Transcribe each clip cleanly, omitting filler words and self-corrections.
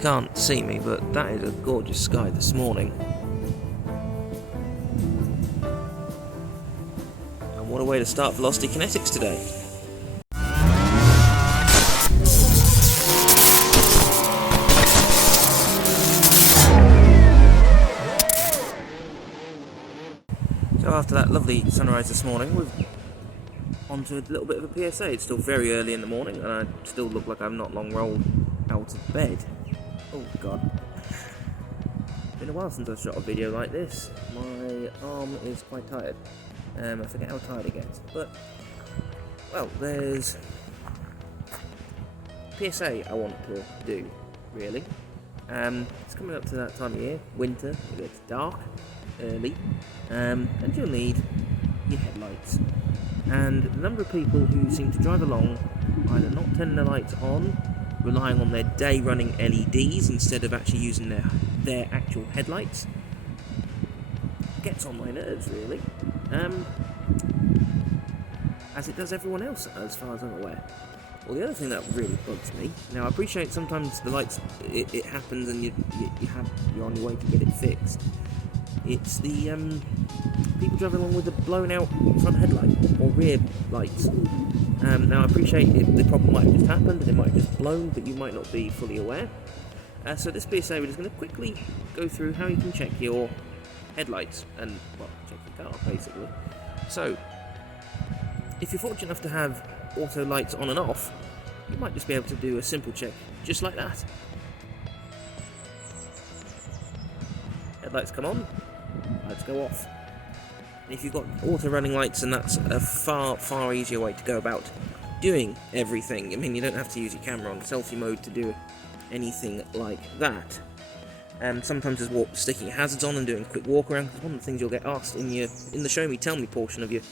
can't see me, but that is a gorgeous sky this morning. And what a way to start Velocity Kinetics today. So after that lovely sunrise this morning, we've onto a little bit of a PSA. It's still very early in the morning, and I still look like I'm not long rolled out of bed. Oh god. Been a while since I shot a video like this. My arm is quite tired. I forget how tired it gets. But, well, there's PSA I want to do, really. It's coming up to that time of year, winter, it gets dark, early, and you'll need your headlights. And the number of people who seem to drive along either not turning their lights on, relying on their day running LEDs instead of actually using their actual headlights, gets on my nerves, really. As it does everyone else, as far as I'm aware. Well, the other thing that really bugs me, now I appreciate sometimes the lights, it happens and you're on your way to get it fixed. It's the people driving along with the blown out front headlight or rear lights. Now I appreciate the problem might have just happened and it might have just blown, but you might not be fully aware. So this PSA, we're just going to quickly go through how you can check your headlights and, well, check your car basically. So, if you're fortunate enough to have auto lights on and off, you might just be able to do a simple check just like that. Headlights come on, lights go off. And if you've got auto running lights, and that's a far easier way to go about doing everything. I mean, you don't have to use your camera on selfie mode to do anything like that. Sometimes there's sticking hazards on and doing a quick walk around. One of the things you'll get asked in the show me tell me portion of your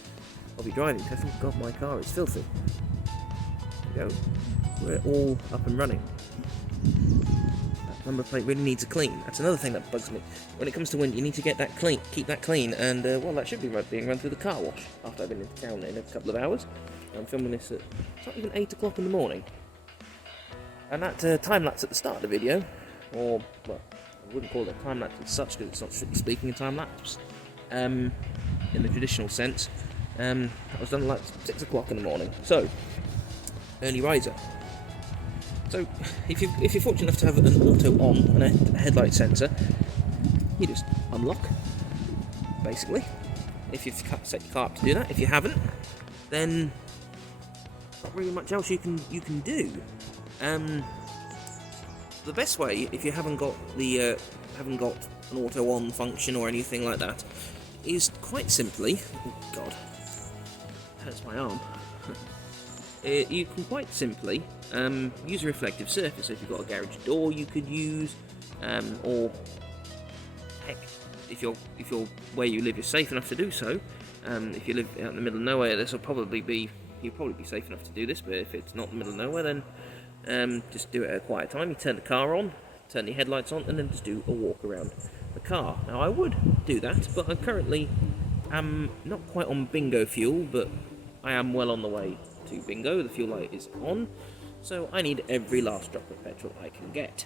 driving test. Oh god, my car is filthy. There we go. We're all up and running. That number plate really needs a clean. That's another thing that bugs me. When it comes to wind, you need to get that clean, keep that clean, and well, that should be being run through the car wash after I've been in town in a couple of hours. I'm filming this at, it's not even 8 o'clock in the morning. And that time lapse at the start of the video, or, well, I wouldn't call it a time lapse as such because it's not strictly speaking a time lapse, in the traditional sense. I was done like 6 o'clock in the morning, so early riser. So if you're fortunate enough to have an auto on and a headlight sensor, you just unlock, basically. If you've set your car up to do that. If you haven't, then not really much else you can do. The best way, if you haven't got an auto on function or anything like that, is quite simply, oh god, hurts my arm. You can quite simply use a reflective surface. So if you've got a garage door, you could use, or heck, if you're where you live, you're safe enough to do so. If you live out in the middle of nowhere, you'll probably be safe enough to do this. But if it's not the middle of nowhere, then just do it at a quiet time. You turn the car on, turn your headlights on, and then just do a walk around the car. Now I would do that, but I currently am not quite on bingo fuel, but I am well on the way to bingo. The fuel light is on, so I need every last drop of petrol I can get.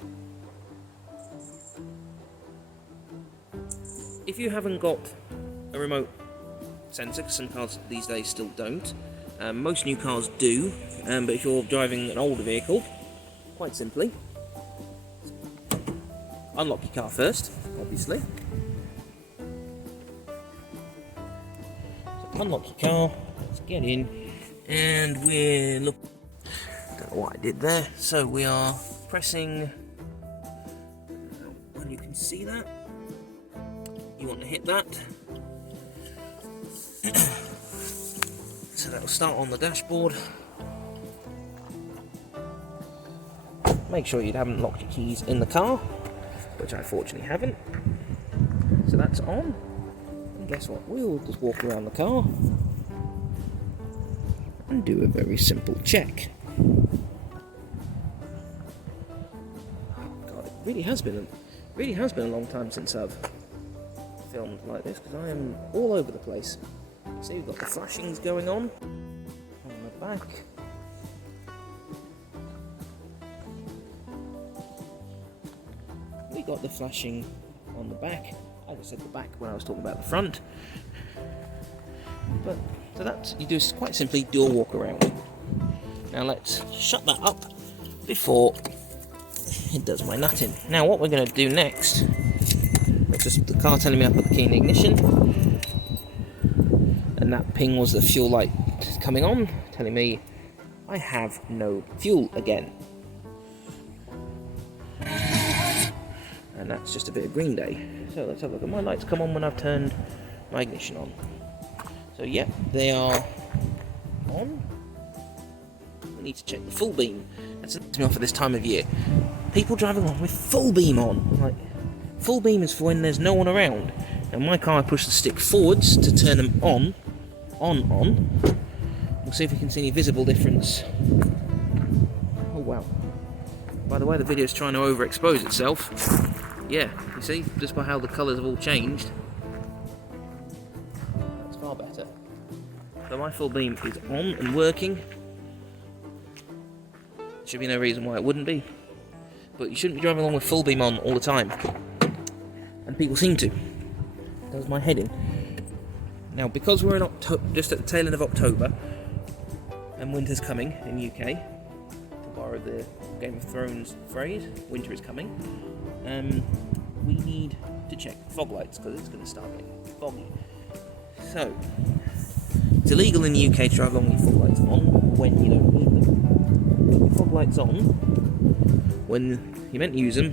If you haven't got a remote sensor, because some cars these days still don't, most new cars do, but if you're driving an older vehicle, quite simply, unlock your car first, obviously. So unlock your car, let's get in, and we're looking. Don't know what I did there. So we are pressing. Well, you can see that. You want to hit that. So that will start on the dashboard. Make sure you haven't locked your keys in the car, which I fortunately haven't. So that's on. And guess what? We'll just walk around the car and do a very simple check. God, it really has been a long time since I've filmed like this, because I am all over the place. See, we've got the flashings going on the back. we got the flashing on the back. I just said the back when I was talking about the front. But so that you do is quite simply do a walk around. Now let's shut that up before it does my nutting. Now what we're going to do next, it's just the car telling me I put the key in the ignition, and that ping was the fuel light coming on, telling me I have no fuel again. And that's just a bit of Green Day. So let's have a look at my lights come on when I've turned my ignition on. So yeah, they are on. We need to check the full beam. That's me off at this time of year. People driving along with full beam on. Like, full beam is for when there's no one around. And my car, I push the stick forwards to turn them on. We'll see if we can see any visible difference. Oh wow. By the way, the video is trying to overexpose itself. Yeah, you see, just by how the colours have all changed. That's far better. So my full beam is on and working. Should be no reason why it wouldn't be. But you shouldn't be driving along with full beam on all the time. And people seem to. That was my heading. Now, because we're in just at the tail end of October, and winter's coming in the UK, to borrow the Game of Thrones phrase, winter is coming, we need to check fog lights because it's going to start getting foggy. So, it's illegal in the UK to drive along with fog lights on when you don't need them. Put your fog lights on when you meant to use them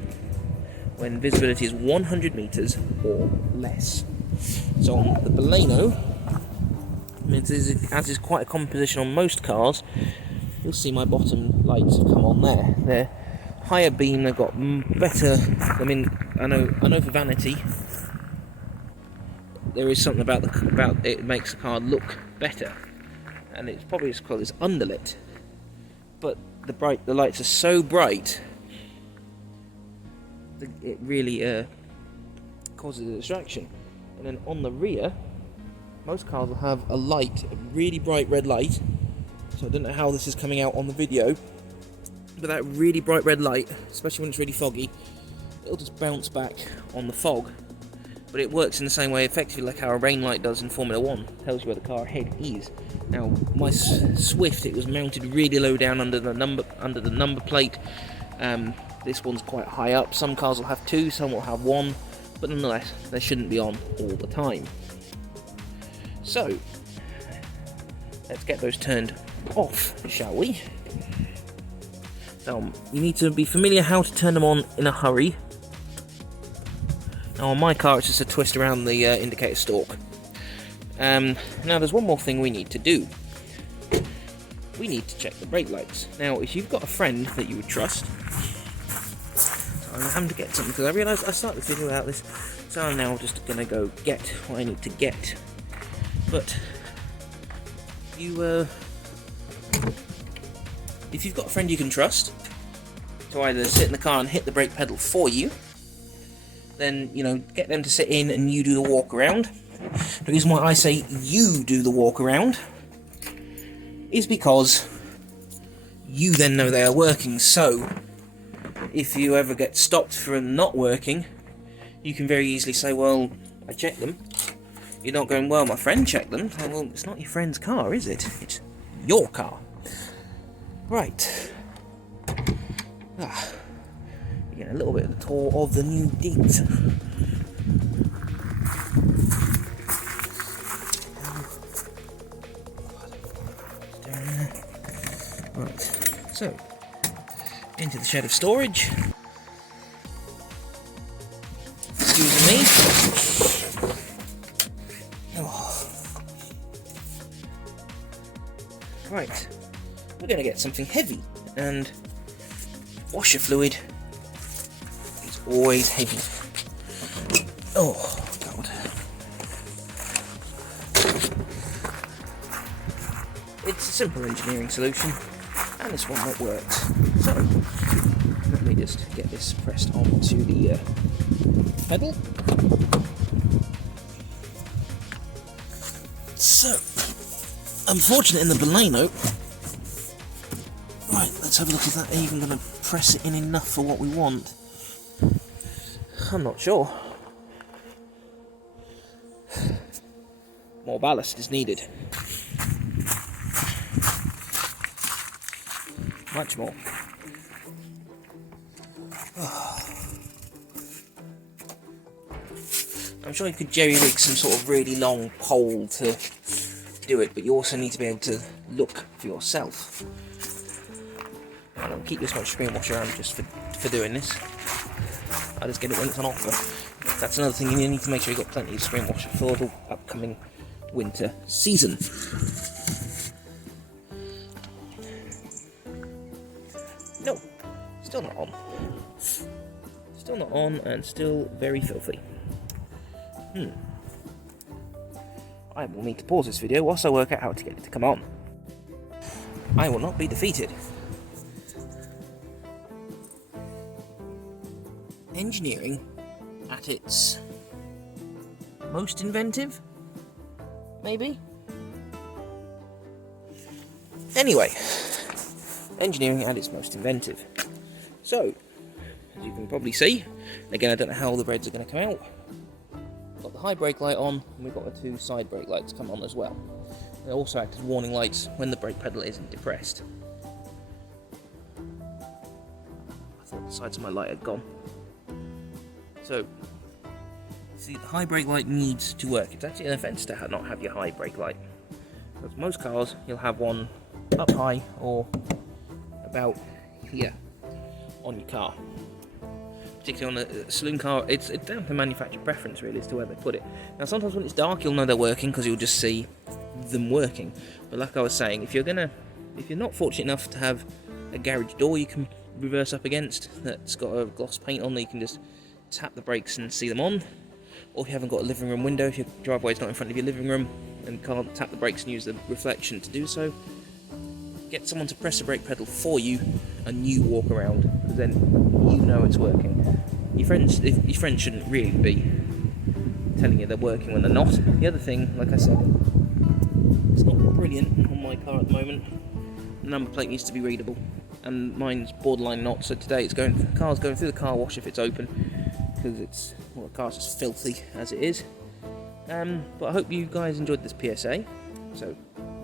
when visibility is 100 metres or less. So on the Baleno, as is quite a common position on most cars, you'll see my bottom lights have come on there. They're higher beam, they've got better. I mean, I know for vanity, there is something about it makes the car look better, and it's probably because it's underlit. But the lights are so bright, it really causes a distraction. And then on the rear, most cars will have a light, a really bright red light. So I don't know how this is coming out on the video, but that really bright red light, especially when it's really foggy, it'll just bounce back on the fog. But it works in the same way, effectively, like how a rain light does in Formula 1. Tells you where the car head is. Now, my Swift, it was mounted really low down under the number plate. This one's quite high up. Some cars will have two, some will have one, but nonetheless, they shouldn't be on all the time. So, let's get those turned off, shall we? So, you need to be familiar how to turn them on in a hurry. Now, on my car, it's just a twist around the indicator stalk. Now, there's one more thing we need to do. We need to check the brake lights. Now, if you've got a friend that you would trust, I'm having to get something because I realised I started this video without this, so I'm now just going to go get what I need to get. But if you've got a friend you can trust to either sit in the car and hit the brake pedal for you, then get them to sit in and you do the walk around. The reason why I say you do the walk around is because you then know they are working. So if you ever get stopped for not working, you can very easily say, well, I checked them. You're not going, well, my friend checked them. Well, it's not your friend's car, is it? It's your car. Right. You're getting a little bit of the tour of the new Gents. Right. So, into the shed of storage. Excuse me. Oh. Right, we're going to get something heavy, and washer fluid is always heavy. Oh, God. It's a simple engineering solution, and it's one that works. So, let me just get this pressed onto the pedal. So, unfortunate in the Baleno. Right, let's have a look if that's even going to press it in enough for what we want. I'm not sure. More ballast is needed. Much more. I'm sure you could jerry-rig some sort of really long pole to do it, but you also need to be able to look for yourself. I don't keep this much screen wash around just for doing this. I just get it when it's on offer. That's another thing, you need to make sure you've got plenty of screen wash for the upcoming winter season. No, still not on. Still not on and still very filthy. I will need to pause this video whilst I work out how to get it to come on. I will not be defeated. Engineering at its most inventive? Maybe? Anyway, engineering at its most inventive. So, as you can probably see, again I don't know how all the reds are going to come out. Got the high brake light on, and we've got the two side brake lights come on as well. They also act as warning lights when the brake pedal isn't depressed. I thought the sides of my light had gone. So, see, the high brake light needs to work. It's actually an offence to not have your high brake light. Because most cars, you'll have one up high or about here on your car. Particularly on a saloon car, it's down to manufacturer preference really as to where they put it. Now sometimes when it's dark you'll know they're working because you'll just see them working. But like I was saying, if you're not fortunate enough to have a garage door you can reverse up against that's got a gloss paint on that you can just tap the brakes and see them on, or if you haven't got a living room window, if your driveway's not in front of your living room and can't tap the brakes and use the reflection to do so, get someone to press the brake pedal for you and you walk around, because then you know it's working. Your friends shouldn't really be telling you they're working when they're not. The other thing, like I said, it's not brilliant on my car at the moment. The number plate needs to be readable, and mine's borderline not, so today the car's going through the car wash if it's open, because the car's just filthy as it is. But I hope you guys enjoyed this PSA. So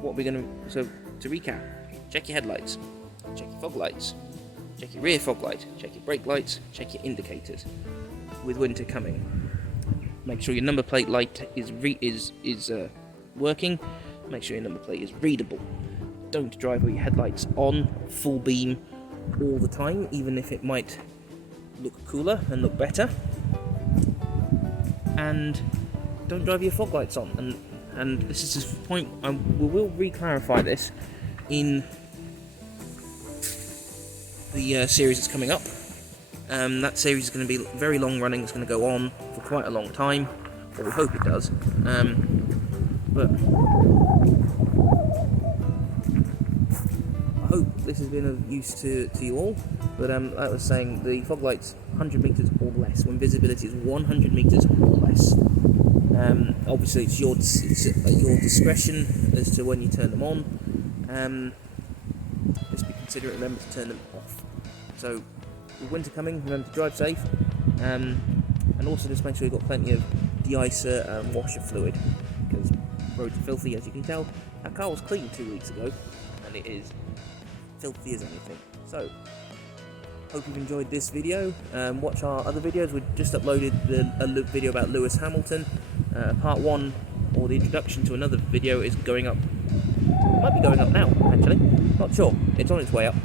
to recap, check your headlights, check your fog lights, check your rear fog light, check your brake lights, check your indicators. With winter coming, make sure your number plate light is working. Make sure your number plate is readable. Don't drive with your headlights on full beam all the time, even if it might look cooler and look better. And don't drive your fog lights on. And this is the point, we will re-clarify this in the series that's coming up. That series is going to be very long running, it's going to go on for quite a long time, or we hope it does. But I hope this has been of use to you all. But like I was saying, the fog lights 100 metres or less, when visibility is 100 metres or less. Obviously it's your discretion as to when you turn them on. Just be considerate, remember to turn them off. So with winter coming, remember to drive safe, and also just make sure you've got plenty of de-icer and washer fluid, because roads are filthy, as you can tell. That car was clean 2 weeks ago and it is filthy as anything. So hope you've enjoyed this video. Watch our other videos. We just uploaded a video about Lewis Hamilton. Part 1, or the introduction to another video, is going up. It might be going up now, actually. Not sure. It's on its way up.